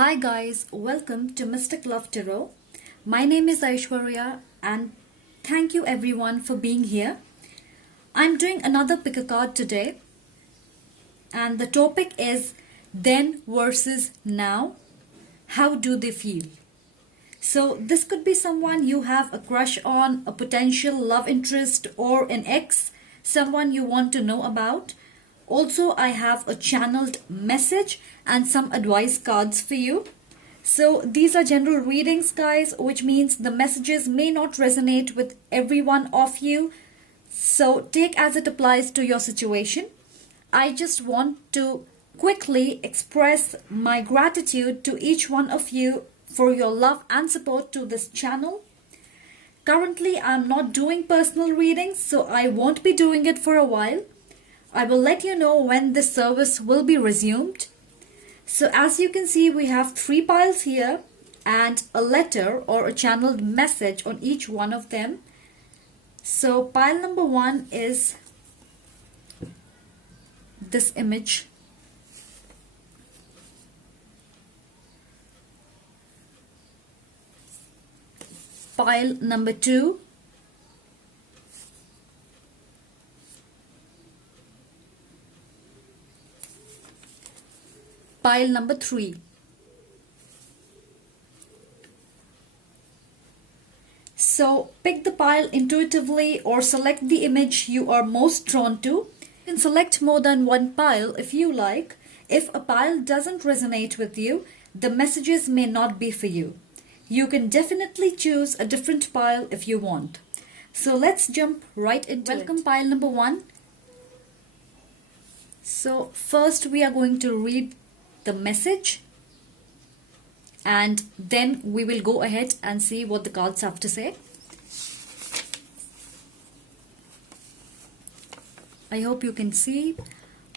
Hi guys, welcome to Mystic Love Tarot. My name is Aishwarya and thank you everyone for being here. I'm doing another pick a card today and the topic is then versus now. How do they feel? So this could be someone you have a crush on, a potential love interest or an ex, someone you want to know about. Also, I have a channeled message and some advice cards for you. So these are general readings, guys, which means the messages may not resonate with every one of you. So take as it applies to your situation. I just want to quickly express my gratitude to each one of you for your love and support to this channel. Currently, I'm not doing personal readings, so I won't be doing it for a while. I will let you know when this service will be resumed. So as you can see, we have 3 piles here and a letter or a channeled message on each one of them. So pile number 1 is this image. Pile number 2. Pile number 3. So pick the pile intuitively or select the image you are most drawn to. You can select more than one pile if you like. If a pile doesn't resonate with you, the messages may not be for you. You can definitely choose a different pile if you want. So let's jump right into it. Welcome pile number 1. So first we are going to read the message and then we will go ahead and see what the cards have to say. I hope you can see.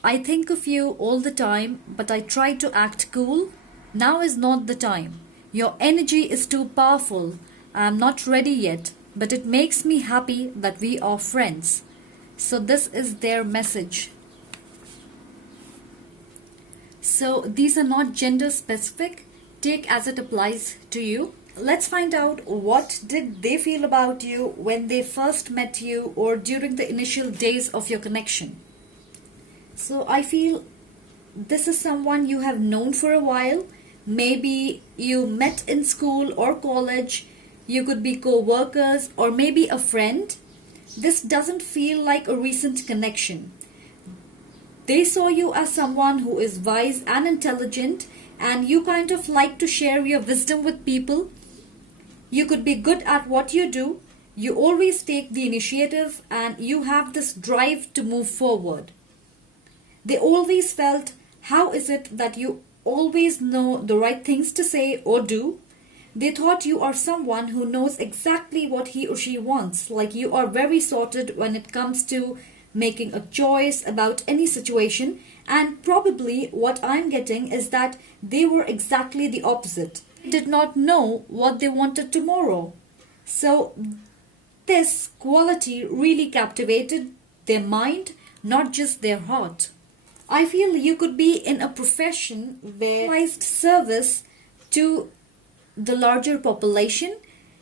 I think of you all the time, but I try to act cool. Now is not the time. Your energy is too powerful. I am not ready yet, but it makes me happy that we are friends. So this is their message. So these are not gender specific. Take as it applies to you. Let's find out what did they feel about you when they first met you or during the initial days of your connection. So I feel this is someone you have known for a while. Maybe you met in school or college. You could be co-workers or maybe a friend. This doesn't feel like a recent connection. They saw you as someone who is wise and intelligent and you kind of like to share your wisdom with people. You could be good at what you do. You always take the initiative and you have this drive to move forward. They always felt, how is it that you always know the right things to say or do? They thought you are someone who knows exactly what he or she wants, like you are very sorted when it comes to making a choice about any situation, and probably what I'm getting is that they were exactly the opposite. They did not know what they wanted tomorrow. So this quality really captivated their mind, not just their heart. I feel you could be in a profession where provides service to the larger population.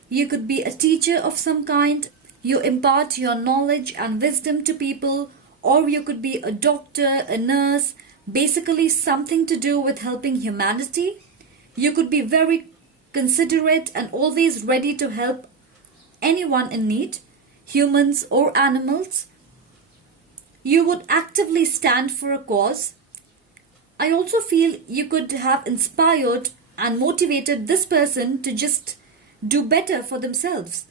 You could be a teacher of some kind. You impart your knowledge and wisdom to people, or you could be a doctor, a nurse, basically something to do with helping humanity. You could be very considerate and always ready to help anyone in need, humans or animals. You would actively stand for a cause. I also feel you could have inspired and motivated this person to just do better for themselves.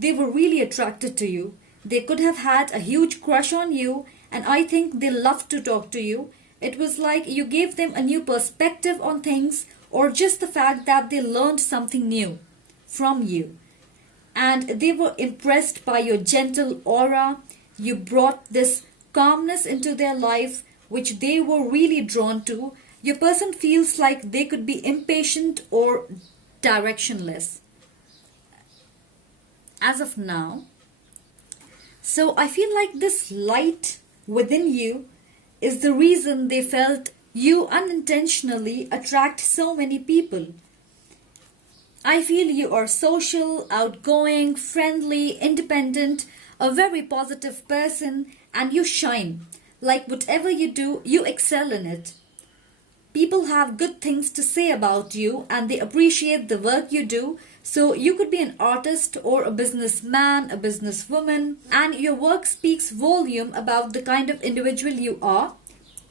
They were really attracted to you. They could have had a huge crush on you, and I think they loved to talk to you. It was like you gave them a new perspective on things, or just the fact that they learned something new from you. And they were impressed by your gentle aura. You brought this calmness into their life, which they were really drawn to. Your person feels like they could be impatient or directionless as of now. So I feel like this light within you is the reason they felt You unintentionally attract so many people. I feel you are social, outgoing, friendly, independent, a very positive person, and you shine. Like whatever you do, you excel in it. People have good things to say about you and they appreciate the work you do. So you could be an artist or a businessman, a businesswoman, and your work speaks volume about the kind of individual you are.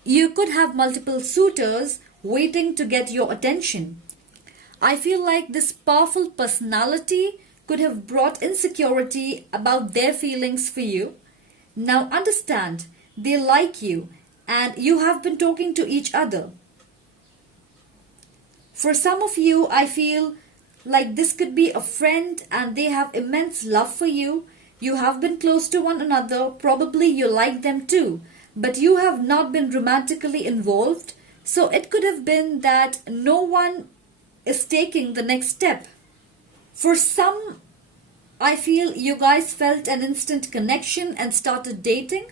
You could have multiple suitors waiting to get your attention. I feel like this powerful personality could have brought insecurity about their feelings for you. Now understand, they like you and you have been talking to each other. For some of you, I feel like this could be a friend and they have immense love for you. You have been close to one another, probably you like them too, but you have not been romantically involved. So it could have been that no one is taking the next step. For some, I feel you guys felt an instant connection and started dating.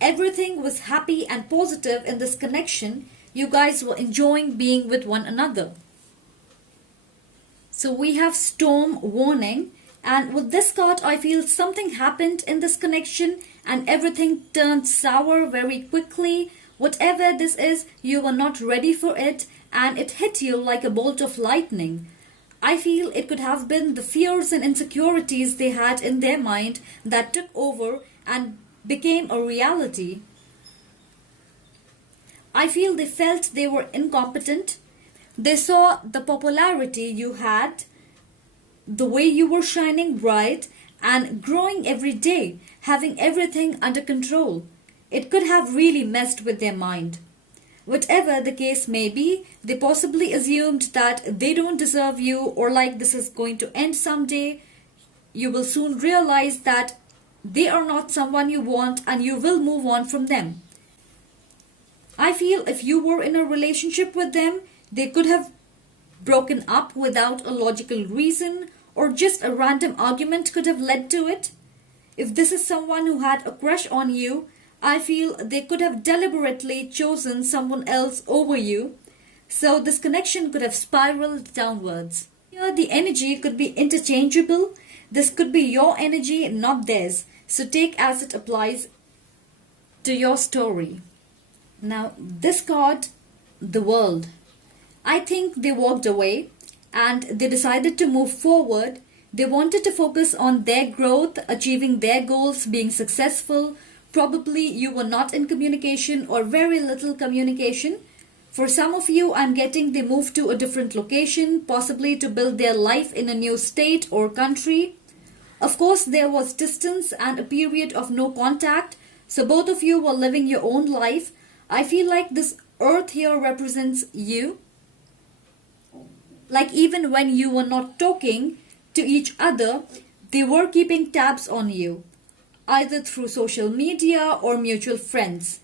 Everything was happy and positive in this connection. You guys were enjoying being with one another. So we have storm warning, and with this card I feel something happened in this connection and everything turned sour very quickly. Whatever this is, you were not ready for it and it hit you like a bolt of lightning. I feel it could have been the fears and insecurities they had in their mind that took over and became a reality. I feel they felt they were incompetent. They saw the popularity you had, the way you were shining bright and growing every day, having everything under control. It could have really messed with their mind. Whatever the case may be, they possibly assumed that they don't deserve you or like this is going to end someday. You will soon realize that they are not someone you want and you will move on from them. I feel if you were in a relationship with them, they could have broken up without a logical reason or just a random argument could have led to it. If this is someone who had a crush on you, I feel they could have deliberately chosen someone else over you. So this connection could have spiraled downwards. Here the energy could be interchangeable. This could be your energy, not theirs. So take as it applies to your story. Now this card, the world. I think they walked away and they decided to move forward. They wanted to focus on their growth, achieving their goals, being successful. Probably you were not in communication or very little communication. For some of you, I'm getting they moved to a different location, possibly to build their life in a new state or country. Of course, there was distance and a period of no contact. So both of you were living your own life. I feel like this earth here represents you. Like even when you were not talking to each other, they were keeping tabs on you, either through social media or mutual friends.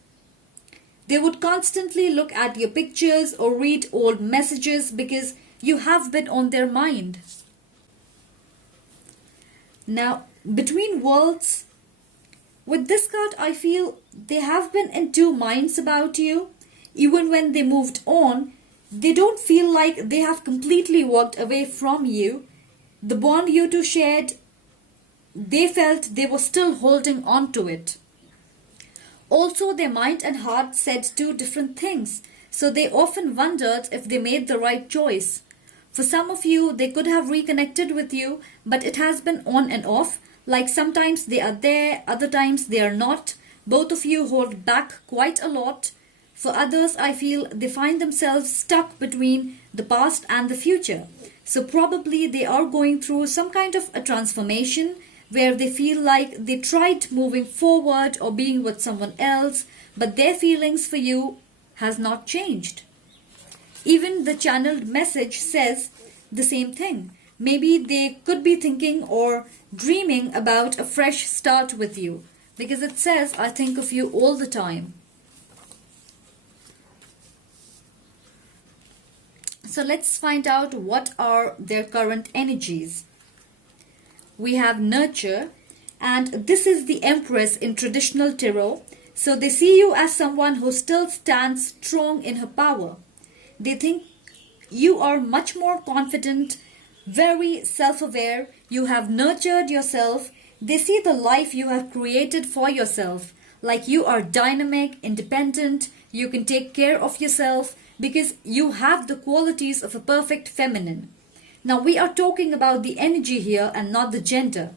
They would constantly look at your pictures or read old messages because you have been on their mind. Now, between worlds, with this card, I feel they have been in two minds about you. Even when they moved on, they don't feel like they have completely walked away from you. The bond you two shared, they felt they were still holding on to it. Also, their mind and heart said two different things, so they often wondered if they made the right choice. For some of you, they could have reconnected with you, but it has been on and off. Like sometimes they are there, other times they are not. Both of you hold back quite a lot. For others, I feel they find themselves stuck between the past and the future. So probably they are going through some kind of a transformation where they feel like they tried moving forward or being with someone else, but their feelings for you has not changed. Even the channeled message says the same thing. Maybe they could be thinking or dreaming about a fresh start with you, because it says, I think of you all the time. So let's find out what are their current energies. We have nurture, and this is the Empress in traditional tarot. So they see you as someone who still stands strong in her power. They think you are much more confident, very self-aware, you have nurtured yourself. They see the life you have created for yourself. Like you are dynamic, independent, you can take care of yourself because you have the qualities of a perfect feminine. Now we are talking about the energy here and not the gender.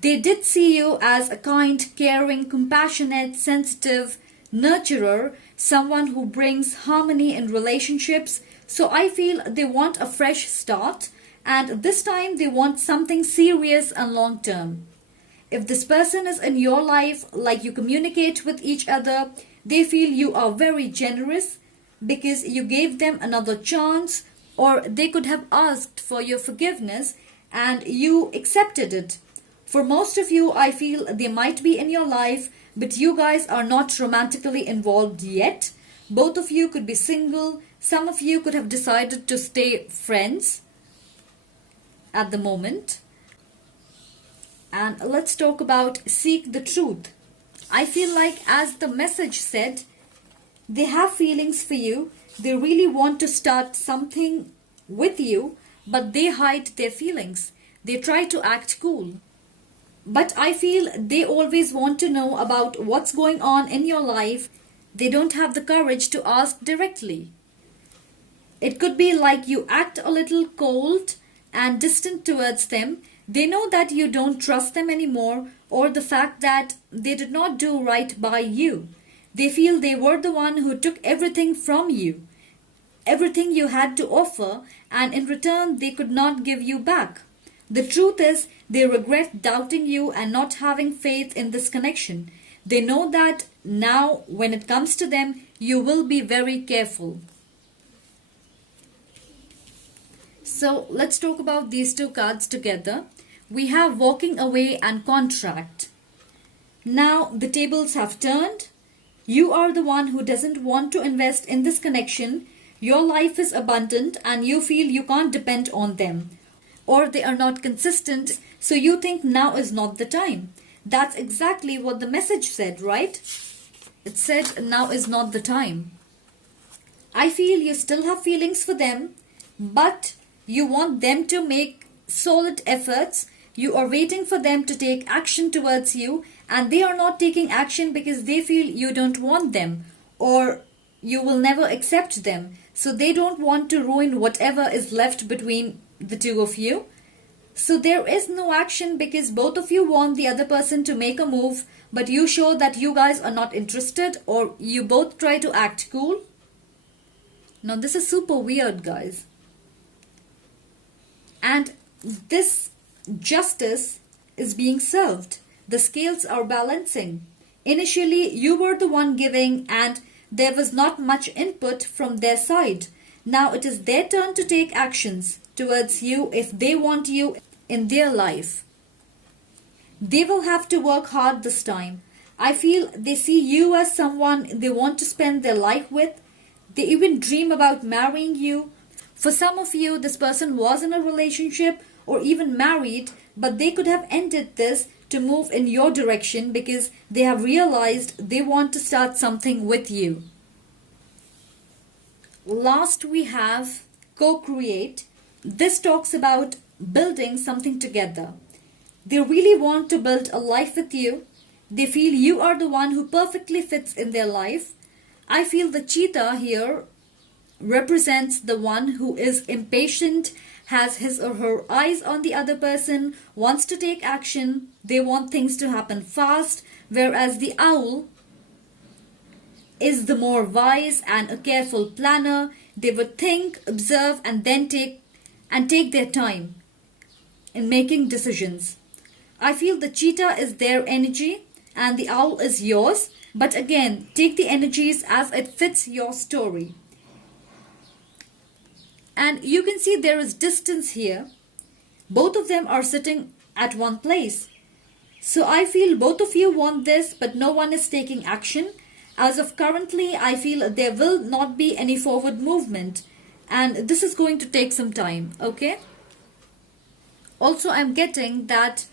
They did see you as a kind, caring, compassionate, sensitive nurturer, someone who brings harmony in relationships. So I feel they want a fresh start, and this time they want something serious and long term. If this person is in your life, like you communicate with each other, they feel you are very generous because you gave them another chance, or they could have asked for your forgiveness and you accepted it. For most of you, I feel they might be in your life, but you guys are not romantically involved yet. Both of you could be single. Some of you could have decided to stay friends at the moment. And let's talk about seek the truth. I feel like, as the message said, they have feelings for you. They really want to start something with you, but they hide their feelings. They try to act cool. But I feel they always want to know about what's going on in your life. They don't have the courage to ask directly. It could be like you act a little cold and distant towards them. They know that you don't trust them anymore, or the fact that they did not do right by you. They feel they were the one who took everything from you, everything you had to offer, and in return they could not give you back. The truth is, they regret doubting you and not having faith in this connection. They know that now, when it comes to them, you will be very careful. So let's talk about these two cards together. We have walking away and contract. Now the tables have turned. You are the one who doesn't want to invest in this connection. Your life is abundant and you feel you can't depend on them, or they are not consistent, so you think now is not the time. That's exactly what the message said, right? It said now is not the time. I feel you still have feelings for them, but you want them to make solid efforts. You are waiting for them to take action towards you, and they are not taking action because they feel you don't want them, or you will never accept them. So they don't want to ruin whatever is left between the two of you. So there is no action because both of you want the other person to make a move, but you show that you guys are not interested, or you both try to act cool. Now this is super weird, guys. And this justice is being served. The scales are balancing. Initially, you were the one giving and there was not much input from their side. Now it is their turn to take actions towards you if they want you in their life. They will have to work hard this time. I feel they see you as someone they want to spend their life with. They even dream about marrying you. For some of you, this person was in a relationship or even married, but they could have ended this to move in your direction because they have realized they want to start something with you. Last, we have co-create. This talks about building something together. They really want to build a life with you. They feel you are the one who perfectly fits in their life. I feel the cheetah here represents the one who is impatient, has his or her eyes on the other person, wants to take action. They want things to happen fast, whereas the owl is the more wise and a careful planner. They would think, observe, and then take their time in making decisions. I feel the cheetah is their energy and the owl is yours, but again, take the energies as it fits your story. And you can see there is distance here. Both of them are sitting at one place. So I feel both of you want this, but no one is taking action. As of currently, I feel there will not be any forward movement. And this is going to take some time, okay? Also, I'm getting that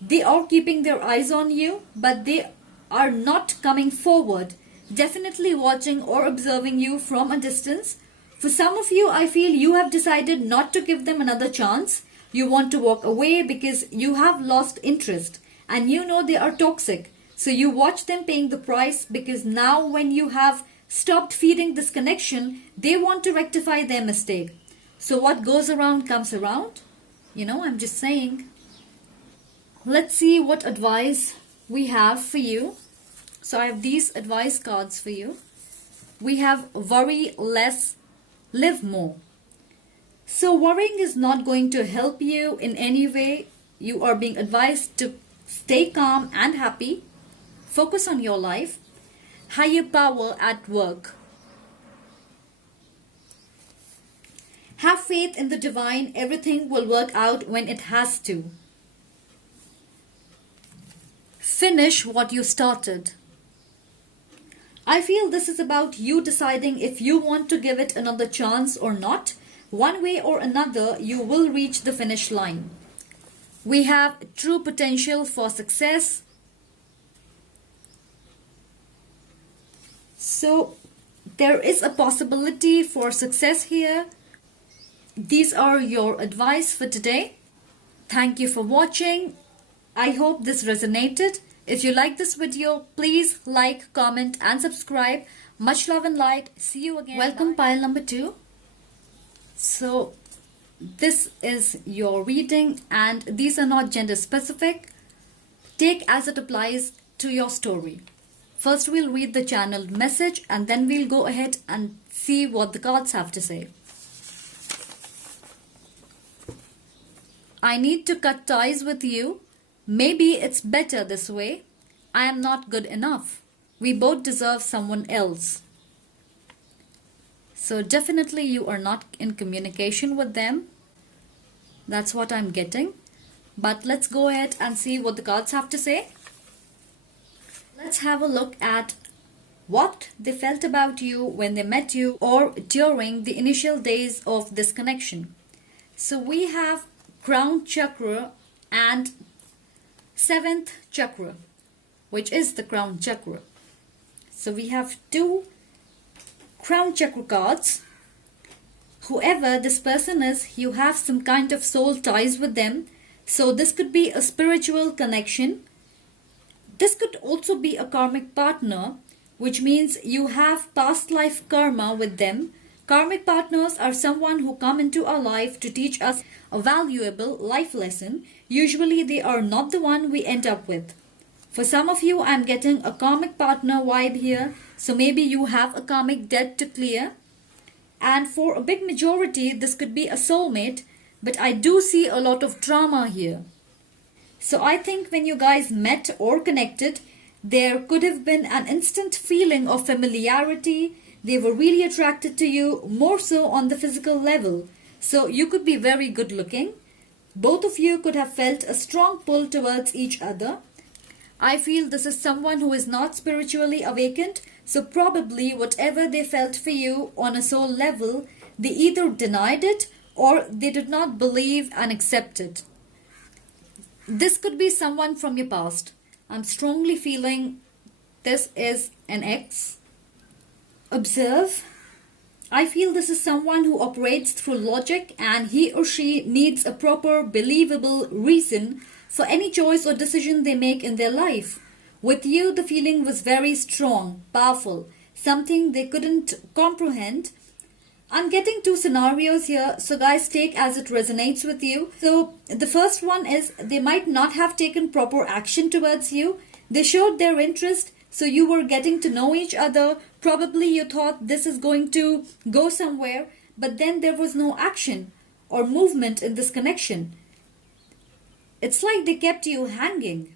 they are keeping their eyes on you, but they are not coming forward, definitely watching or observing you from a distance. For some of you, I feel you have decided not to give them another chance. You want to walk away because you have lost interest and you know they are toxic. So you watch them paying the price because now when you have stopped feeding this connection, they want to rectify their mistake. So what goes around comes around. I'm just saying. Let's see what advice we have for you. So I have these advice cards for you. We have worry less, live more. So worrying is not going to help you in any way. You are being advised to stay calm and happy. Focus on your life. Higher power at work. Have faith in the divine. Everything will work out when it has to. Finish what you started. I feel this is about you deciding if you want to give it another chance or not. One way or another, you will reach the finish line. We have true potential for success. So there is a possibility for success here. These are your advice for today. Thank you for watching. I hope this resonated. If you like this video, please like, comment and subscribe. Much love and light. See you again. Welcome pile number 2. So this is your reading and these are not gender specific. Take as it applies to your story. First we'll read the channeled message and then we'll go ahead and see what the cards have to say. I need to cut ties with you. Maybe it's better this way. I am not good enough. We both deserve someone else. So definitely you are not in communication with them. That's what I'm getting. But let's go ahead and see what the cards have to say. Let's have a look at what they felt about you when they met you or during the initial days of this connection. So we have crown chakra and 7th chakra, which is the crown chakra. So we have 2 crown chakra cards. Whoever this person is, you have some kind of soul ties with them. So this could be a spiritual connection. This could also be a karmic partner, which means you have past life karma with them. Karmic partners are someone who come into our life to teach us a valuable life lesson. Usually they are not the one we end up with. For some of you, I'm getting a karmic partner vibe here. So maybe you have a karmic debt to clear. And for a big majority, this could be a soulmate. But I do see a lot of drama here. So I think when you guys met or connected, there could have been an instant feeling of familiarity. They were really attracted to you, more so on the physical level. So you could be very good looking. Both of you could have felt a strong pull towards each other. I feel this is someone who is not spiritually awakened. So probably whatever they felt for you on a soul level, they either denied it or they did not believe and accept it. This could be someone from your past. I'm strongly feeling this is an ex. Observe. I feel this is someone who operates through logic and he or she needs a proper, believable reason for any choice or decision they make in their life. With you, the feeling was very strong, powerful, something they couldn't comprehend. I'm getting 2 scenarios here, so guys, take as it resonates with you. So the first one is they might not have taken proper action towards you. They showed their interest, so you were getting to know each other. Probably you thought this is going to go somewhere, but then there was no action or movement in this connection. It's like they kept you hanging.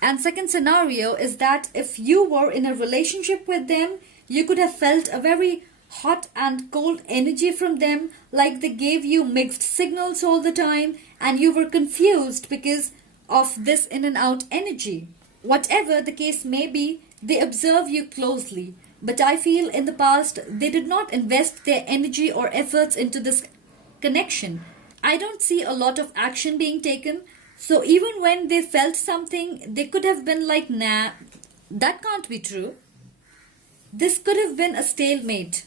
And second scenario is that if you were in a relationship with them, you could have felt a very hot and cold energy from them, like they gave you mixed signals all the time and you were confused because of this in and out energy. Whatever the case may be, they observe you closely. But I feel in the past, they did not invest their energy or efforts into this connection. I don't see a lot of action being taken. So even when they felt something, they could have been like, nah, that can't be true. This could have been a stalemate.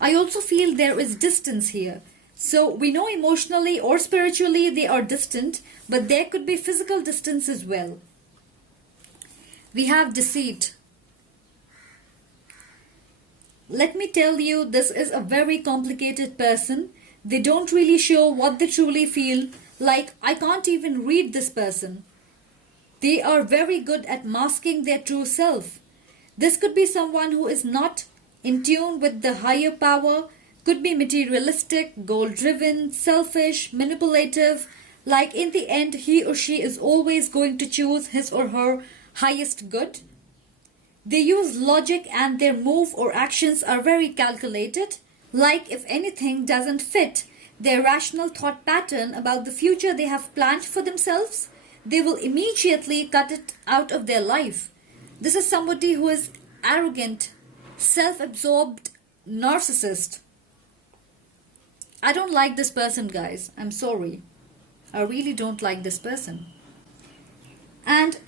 I also feel there is distance here. So we know emotionally or spiritually they are distant, but there could be physical distance as well. We have deceit. Let me tell you, this is a very complicated person. They don't really show what they truly feel. Like, I can't even read this person. They are very good at masking their true self. This could be someone who is not in tune with the higher power, could be materialistic, goal-driven, selfish, manipulative. Like, in the end, he or she is always going to choose his or her highest good. They use logic and their move or actions are very calculated. Like, if anything doesn't fit their rational thought pattern about the future they have planned for themselves, they will immediately cut it out of their life. This is somebody who is arrogant, self-absorbed, narcissist. I don't like this person, guys. I'm sorry. I really don't like this person. And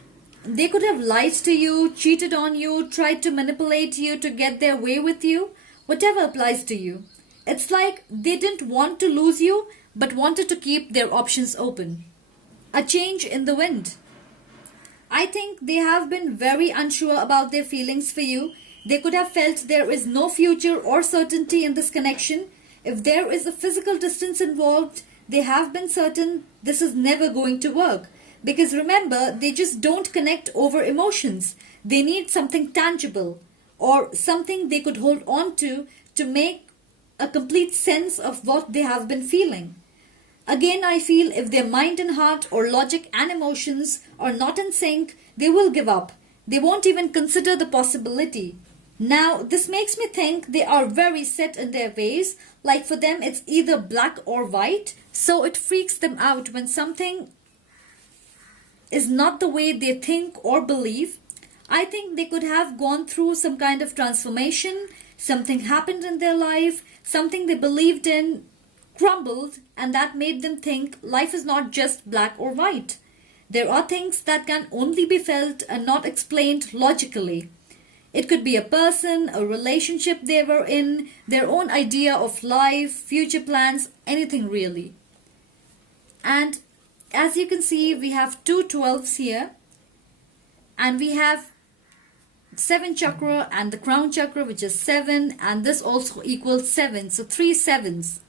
they could have lied to you, cheated on you, tried to manipulate you to get their way with you. Whatever applies to you. It's like they didn't want to lose you, but wanted to keep their options open. A change in the wind. I think they have been very unsure about their feelings for you. They could have felt there is no future or certainty in this connection. If there is a physical distance involved, they have been certain this is never going to work. Because remember, they just don't connect over emotions. They need something tangible or something they could hold on to make a complete sense of what they have been feeling. Again, I feel if their mind and heart or logic and emotions are not in sync, they will give up. They won't even consider the possibility. Now, this makes me think they are very set in their ways. Like for them, it's either black or white. So it freaks them out when something is not the way they think or believe. I think they could have gone through some kind of transformation. Something happened in their life. Something they believed in crumbled, and that made them think life is not just black or white. There are things that can only be felt and not explained logically. It could be a person, a relationship they were in, their own idea of life, future plans, anything really. And as you can see, we have two 12s here, and we have 7 chakra and the crown chakra, which is 7, and this also equals 7, so 3 7s.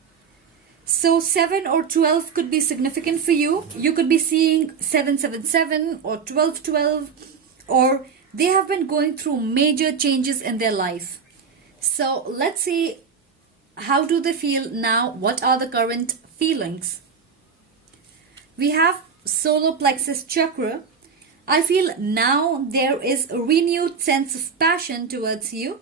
So 7 or 12 could be significant for you. You could be seeing 777 or 1212, or they have been going through major changes in their life. So let's see, how do they feel now? What are the current feelings? We have solar plexus chakra. I feel now there is a renewed sense of passion towards you.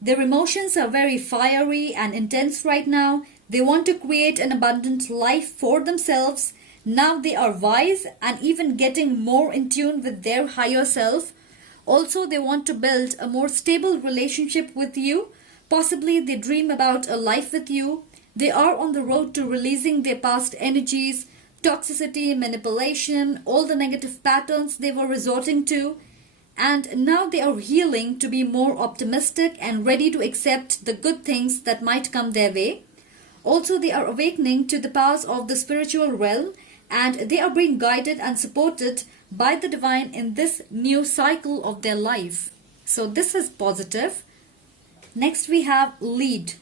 Their emotions are very fiery and intense right now. They want to create an abundant life for themselves. Now they are wise and even getting more in tune with their higher self. Also, they want to build a more stable relationship with you. Possibly they dream about a life with you. They are on the road to releasing their past energies, toxicity, manipulation, all the negative patterns they were resorting to. And now they are healing to be more optimistic and ready to accept the good things that might come their way. Also, they are awakening to the powers of the spiritual realm, and they are being guided and supported by the divine in this new cycle of their life. So this is positive. Next we have lead.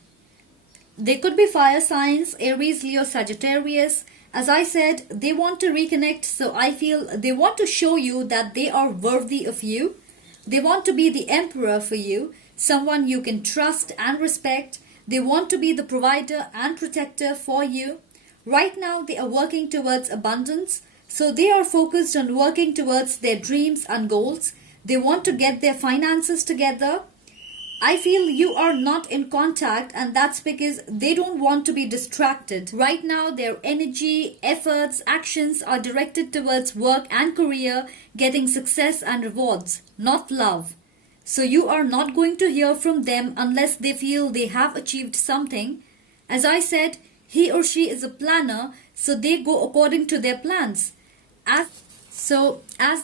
They could be fire signs, Aries, Leo, Sagittarius. As I said, they want to reconnect, so I feel they want to show you that they are worthy of you. They want to be the emperor for you, someone you can trust and respect. They want to be the provider and protector for you. Right now, they are working towards abundance, so they are focused on working towards their dreams and goals. They want to get their finances together. I feel you are not in contact, and that's because they don't want to be distracted. Right now, their energy, efforts, actions are directed towards work and career, getting success and rewards, not love. So you are not going to hear from them unless they feel they have achieved something. As I said, he or she is a planner, so they go according to their plans. As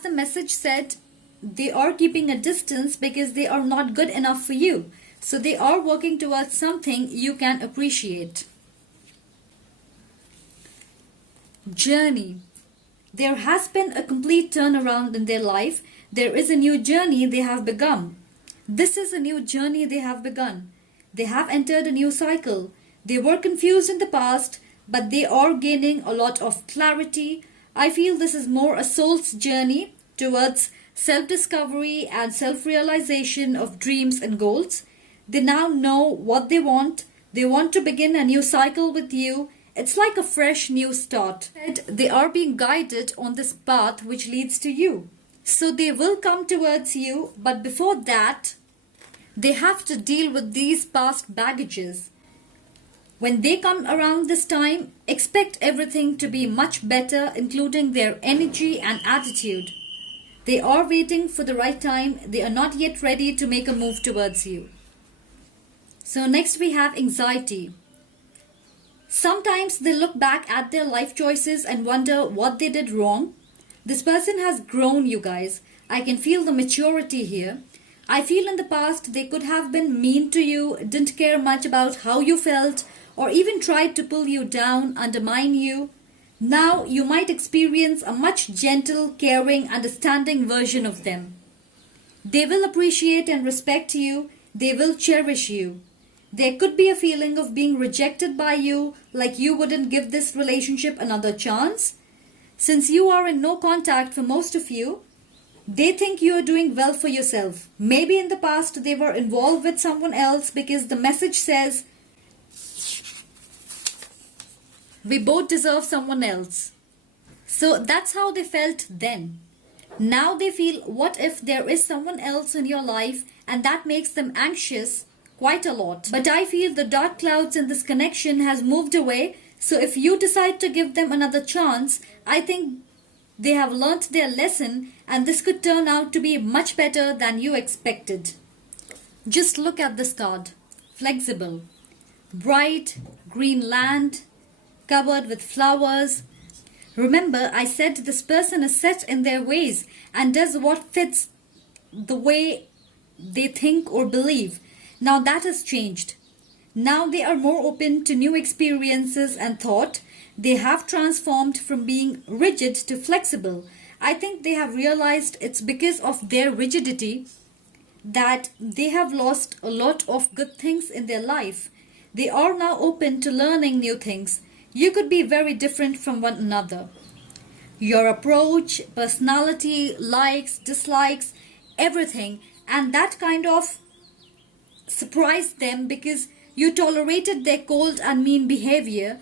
the message said, they are keeping a distance because they are not good enough for you. So they are working towards something you can appreciate. Journey. There has been a complete turnaround in their life. There is a new journey they have begun. This is a new journey they have begun. They have entered a new cycle. They were confused in the past, but they are gaining a lot of clarity. I feel this is more a soul's journey towards self-discovery and self-realization of dreams and goals. They now know what they want. They want to begin a new cycle with you. It's like a fresh new start. They are being guided on this path which leads to you. So they will come towards you, but before that, they have to deal with these past baggages. When they come around this time, expect everything to be much better, including their energy and attitude. They are waiting for the right time. They are not yet ready to make a move towards you. So next we have anxiety. Sometimes they look back at their life choices and wonder what they did wrong. This person has grown, you guys. I can feel the maturity here. I feel in the past they could have been mean to you, didn't care much about how you felt, or even tried to pull you down, undermine you. Now you might experience a much gentle, caring, understanding version of them. They will appreciate and respect you. They will cherish you. There could be a feeling of being rejected by you, like you wouldn't give this relationship another chance. Since you are in no contact for most of you, they think you are doing well for yourself. Maybe in the past they were involved with someone else because the message says, we both deserve someone else. So that's how they felt then. Now they feel, what if there is someone else in your life, and that makes them anxious quite a lot. But I feel the dark clouds in this connection has moved away. So if you decide to give them another chance, I think they have learnt their lesson, and this could turn out to be much better than you expected. Just look at this card. Flexible. Bright green land covered with flowers. Remember, I said this person is set in their ways and does what fits the way they think or believe. Now that has changed. Now they are more open to new experiences and thought. They have transformed from being rigid to flexible. I think they have realized it's because of their rigidity that they have lost a lot of good things in their life. They are now open to learning new things. You could be very different from one another. Your approach, personality, likes, dislikes, everything, and that kind of surprised them because you tolerated their cold and mean behavior.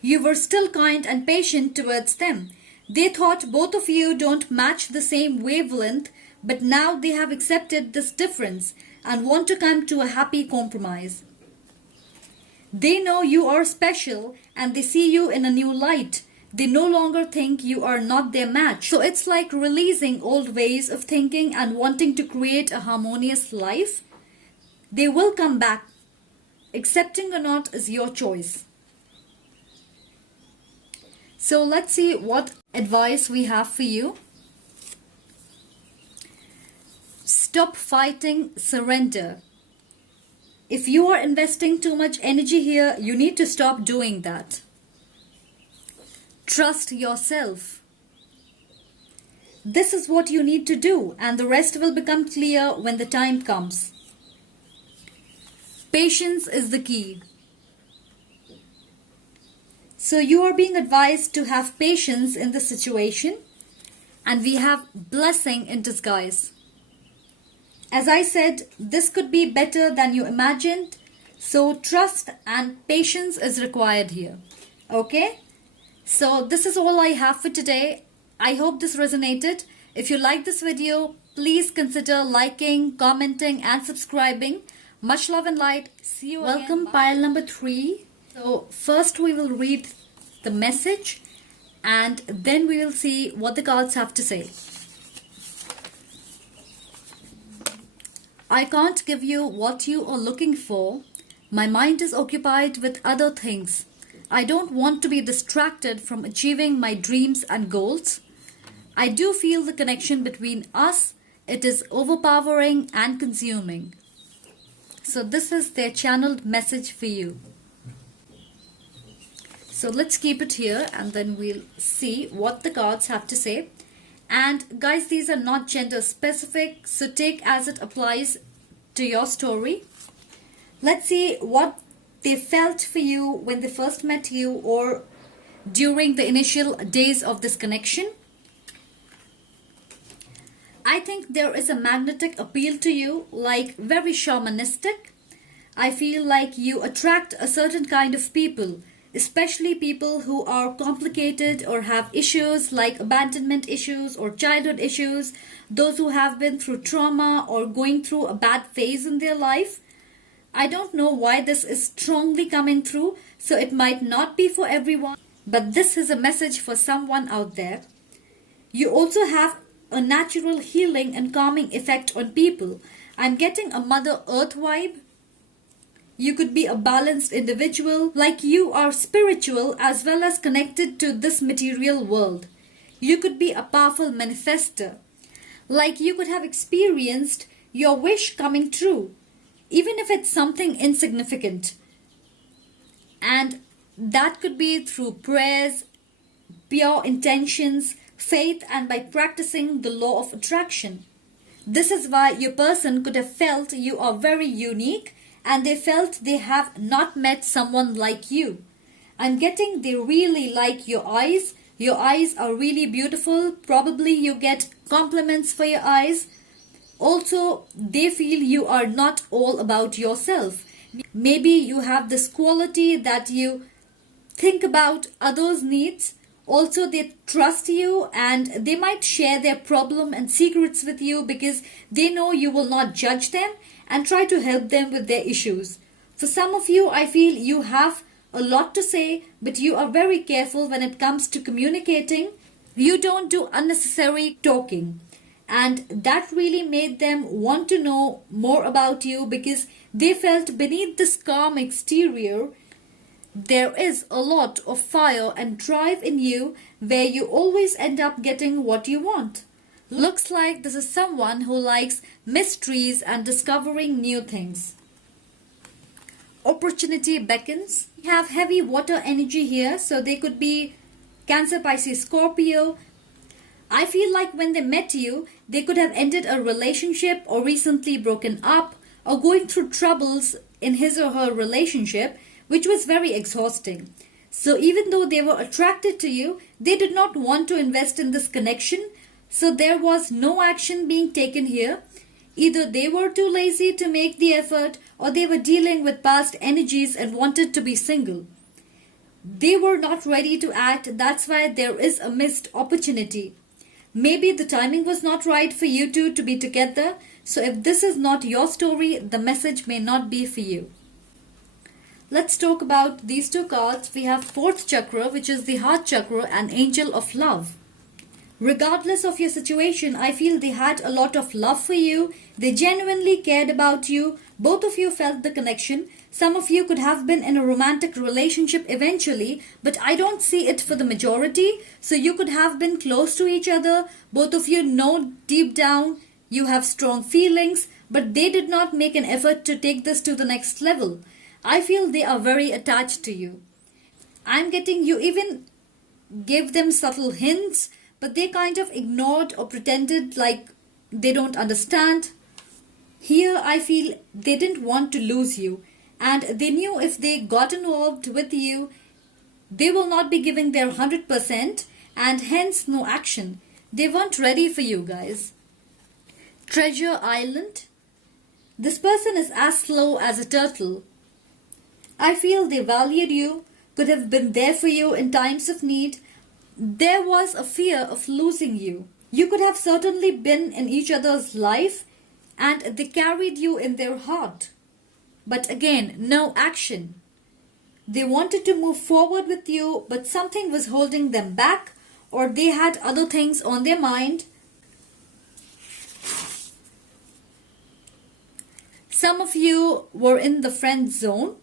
You were still kind and patient towards them. They thought both of you don't match the same wavelength, but now they have accepted this difference and want to come to a happy compromise. They know you are special and they see you in a new light. They no longer think you are not their match. So it's like releasing old ways of thinking and wanting to create a harmonious life. They will come back. Accepting or not is your choice. So let's see what advice we have for you. Stop fighting, surrender. If you are investing too much energy here, you need to stop doing that. Trust yourself. This is what you need to do, and the rest will become clear when the time comes. Patience is the key. So you are being advised to have patience in this situation, and we have blessing in disguise. As I said, this could be better than you imagined. So trust and patience is required here. Okay? So this is all I have for today. I hope this resonated. If you like this video, please consider liking, commenting and subscribing. Much love and light. See you again. Welcome pile number 3. So first we will read the message and then we will see what the cards have to say. I can't give you what you are looking for. My mind is occupied with other things. I don't want to be distracted from achieving my dreams and goals. I do feel the connection between us. It is overpowering and consuming. So this is their channeled message for you. So let's keep it here and then we'll see what the cards have to say. And guys, these are not gender specific, so take as it applies to your story. Let's see what they felt for you when they first met you or during the initial days of this connection. I think there is a magnetic appeal to you, like very shamanistic. I feel like you attract a certain kind of people, especially people who are complicated or have issues like abandonment issues or childhood issues, those who have been through trauma or going through a bad phase in their life. I don't know why this is strongly coming through, so it might not be for everyone, but this is a message for someone out there. You also have a natural healing and calming effect on people. I'm getting a Mother Earth vibe. You could be a balanced individual, like you are spiritual as well as connected to this material world. You could be a powerful manifester, like you could have experienced your wish coming true, even if it's something insignificant. And that could be through prayers, pure intentions, faith, and by practicing the law of attraction. This is why your person could have felt you are very unique and they felt they have not met someone like you. I'm getting they really like your eyes. Your eyes are really beautiful. Probably you get compliments for your eyes. Also, they feel you are not all about yourself. Maybe you have this quality that you think about others' needs. Also, they trust you and they might share their problem and secrets with you because they know you will not judge them and try to help them with their issues. For some of you, I feel you have a lot to say, but you are very careful when it comes to communicating. You don't do unnecessary talking. And that really made them want to know more about you because they felt beneath this calm exterior, there is a lot of fire and drive in you where you always end up getting what you want. Looks like this is someone who likes mysteries and discovering new things. Opportunity beckons. We have heavy water energy here, so they could be Cancer, Pisces, Scorpio. I feel like when they met you, they could have ended a relationship or recently broken up or going through troubles in his or her relationship, which was very exhausting. So even though they were attracted to you, they did not want to invest in this connection. So there was no action being taken here. Either they were too lazy to make the effort or they were dealing with past energies and wanted to be single. They were not ready to act. That's why there is a missed opportunity. Maybe the timing was not right for you two to be together. So if this is not your story, the message may not be for you. Let's talk about these two cards. We have fourth chakra, which is the heart chakra, and angel of love. Regardless of your situation, I feel they had a lot of love for you. They genuinely cared about you. Both of you felt the connection. Some of you could have been in a romantic relationship eventually, but I don't see it for the majority. So you could have been close to each other. Both of you know deep down you have strong feelings, but they did not make an effort to take this to the next level. I feel they are very attached to you. I'm getting you even gave them subtle hints, but they kind of ignored or pretended like they don't understand. Here I feel they didn't want to lose you, and they knew if they got involved with you, they will not be giving their 100% and hence no action. They weren't ready for you guys. Treasure Island. This person is as slow as a turtle. I feel they valued you, could have been there for you in times of need. There was a fear of losing you. You could have certainly been in each other's life and they carried you in their heart. But again, no action. They wanted to move forward with you, but something was holding them back or they had other things on their mind. Some of you were in the friend zone.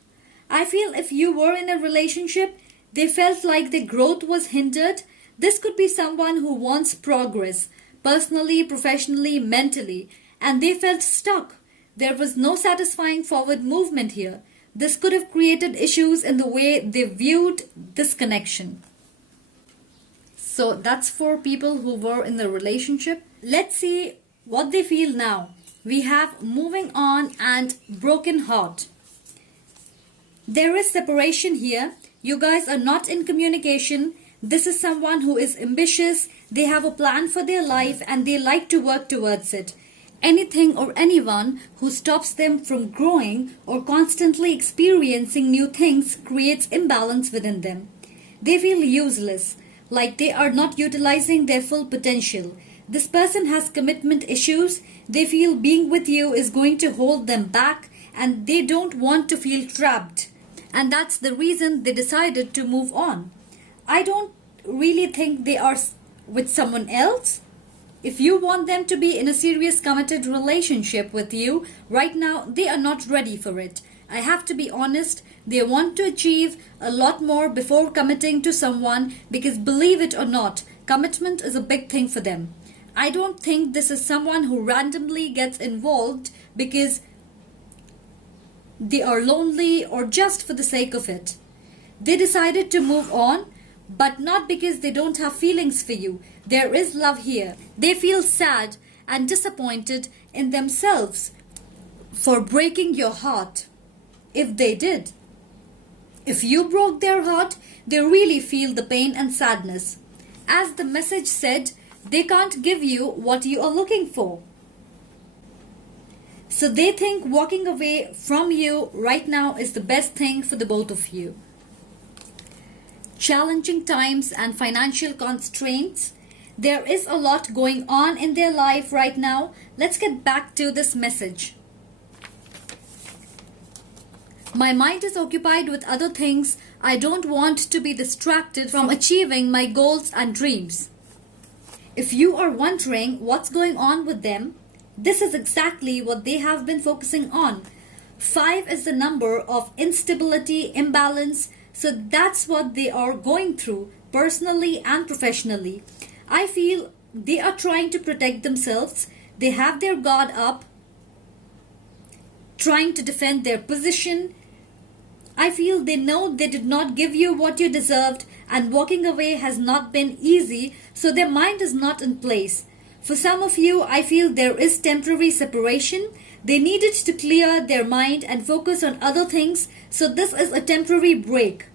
I feel if you were in a relationship, They felt like their growth was hindered. This could be someone who wants progress, personally, professionally, mentally, and they felt stuck. There was no satisfying forward movement here. This could have created issues in the way they viewed this connection. So that's for people who were in the relationship. Let's see what they feel now. We have moving on and broken heart. There is separation here. You guys are not in communication. This is someone who is ambitious. They have a plan for their life and they like to work towards it. Anything or anyone who stops them from growing or constantly experiencing new things creates imbalance within them. They feel useless, like they are not utilizing their full potential. This person has commitment issues. They feel being with you is going to hold them back and they don't want to feel trapped. And that's the reason they decided to move on. I don't really think they are with someone else. If you want them to be in a serious committed relationship with you, right now they are not ready for it. I have to be honest, they want to achieve a lot more before committing to someone because believe it or not, commitment is a big thing for them. I don't think this is someone who randomly gets involved because they are lonely or just for the sake of it. They decided to move on, but not because they don't have feelings for you. There is love here. They feel sad and disappointed in themselves for breaking your heart. If they did. If you broke their heart, they really feel the pain and sadness. As the message said, they can't give you what you are looking for. So they think walking away from you right now is the best thing for the both of you. Challenging times and financial constraints. There is a lot going on in their life right now. Let's get back to this message. My mind is occupied with other things. I don't want to be distracted from achieving my goals and dreams. If you are wondering what's going on with them, this is exactly what they have been focusing on. 5 is the number of instability, imbalance. So that's what they are going through personally and professionally. I feel they are trying to protect themselves. They have their guard up, trying to defend their position. I feel they know they did not give you what you deserved and walking away has not been easy, so their mind is not in place. For some of you, I feel there is temporary separation. They needed to clear their mind and focus on other things, so this is a temporary break.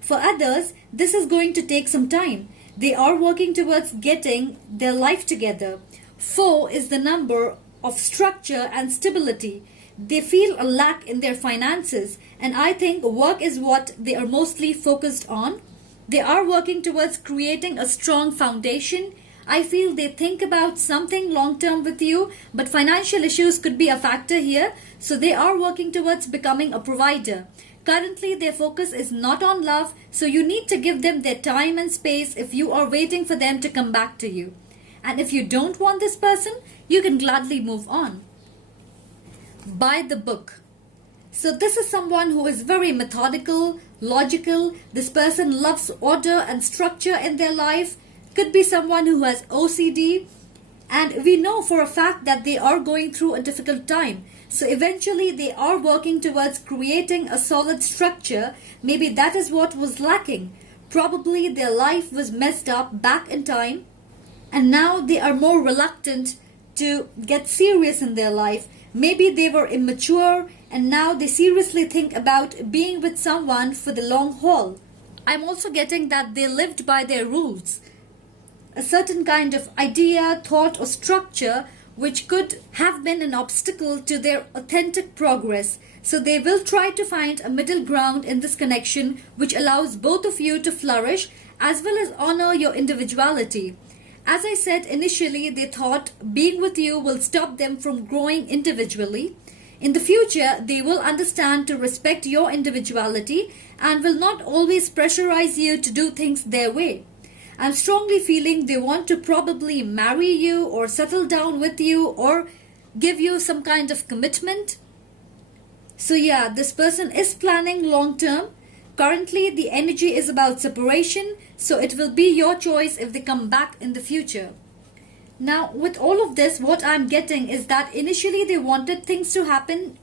For others, this is going to take some time. They are working towards getting their life together. 4 is the number of structure and stability. They feel a lack in their finances, and I think work is what they are mostly focused on. They are working towards creating a strong foundation. I feel they think about something long-term with you, but financial issues could be a factor here, so they are working towards becoming a provider. Currently, their focus is not on love, so you need to give them their time and space if you are waiting for them to come back to you. And if you don't want this person, you can gladly move on. By the book. So this is someone who is very methodical, logical. This person loves order and structure in their life. Could be someone who has OCD. And we know for a fact that they are going through a difficult time. So eventually they are working towards creating a solid structure. Maybe that is what was lacking. Probably their life was messed up back in time. And now they are more reluctant to get serious in their life. Maybe they were immature and now they seriously think about being with someone for the long haul. I'm also getting that they lived by their rules. A certain kind of idea, thought or structure which could have been an obstacle to their authentic progress. So they will try to find a middle ground in this connection which allows both of you to flourish as well as honor your individuality. As I said initially, they thought being with you will stop them from growing individually. In the future, they will understand to respect your individuality and will not always pressurize you to do things their way. I'm strongly feeling they want to probably marry you or settle down with you or give you some kind of commitment. So yeah, this person is planning long term. Currently, the energy is about separation, so it will be your choice if they come back in the future. Now, with all of this, what I'm getting is that initially they wanted things to happen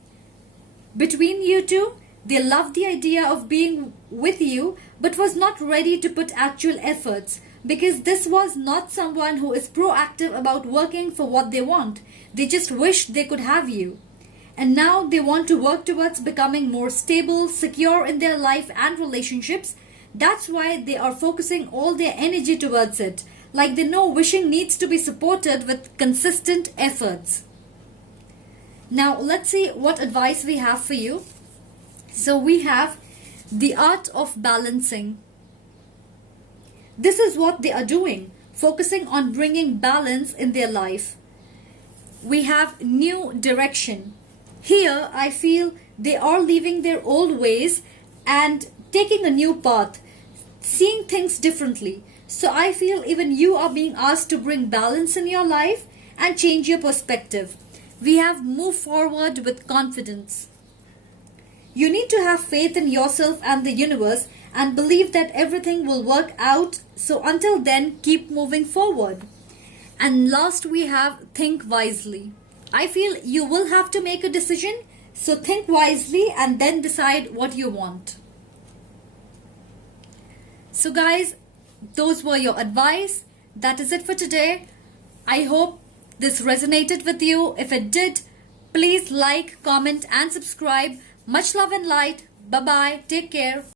between you two. They loved the idea of being with you, but was not ready to put actual efforts, because this was not someone who is proactive about working for what they want. They just wish they could have you. And now they want to work towards becoming more stable, secure in their life and relationships. That's why they are focusing all their energy towards it. Like they know wishing needs to be supported with consistent efforts. Now let's see what advice we have for you. So we have the art of balancing. This is what they are doing, focusing on bringing balance in their life. We have new direction. Here I feel they are leaving their old ways and taking a new path, seeing things differently. So I feel even you are being asked to bring balance in your life and change your perspective. We have move forward with confidence. You need to have faith in yourself and the universe and believe that everything will work out. So until then, keep moving forward. And last we have think wisely. I feel you will have to make a decision. So think wisely and then decide what you want. So guys, those were your advice. That is it for today. I hope this resonated with you. If it did, please like, comment and subscribe. Much love and light. Bye bye. Take care.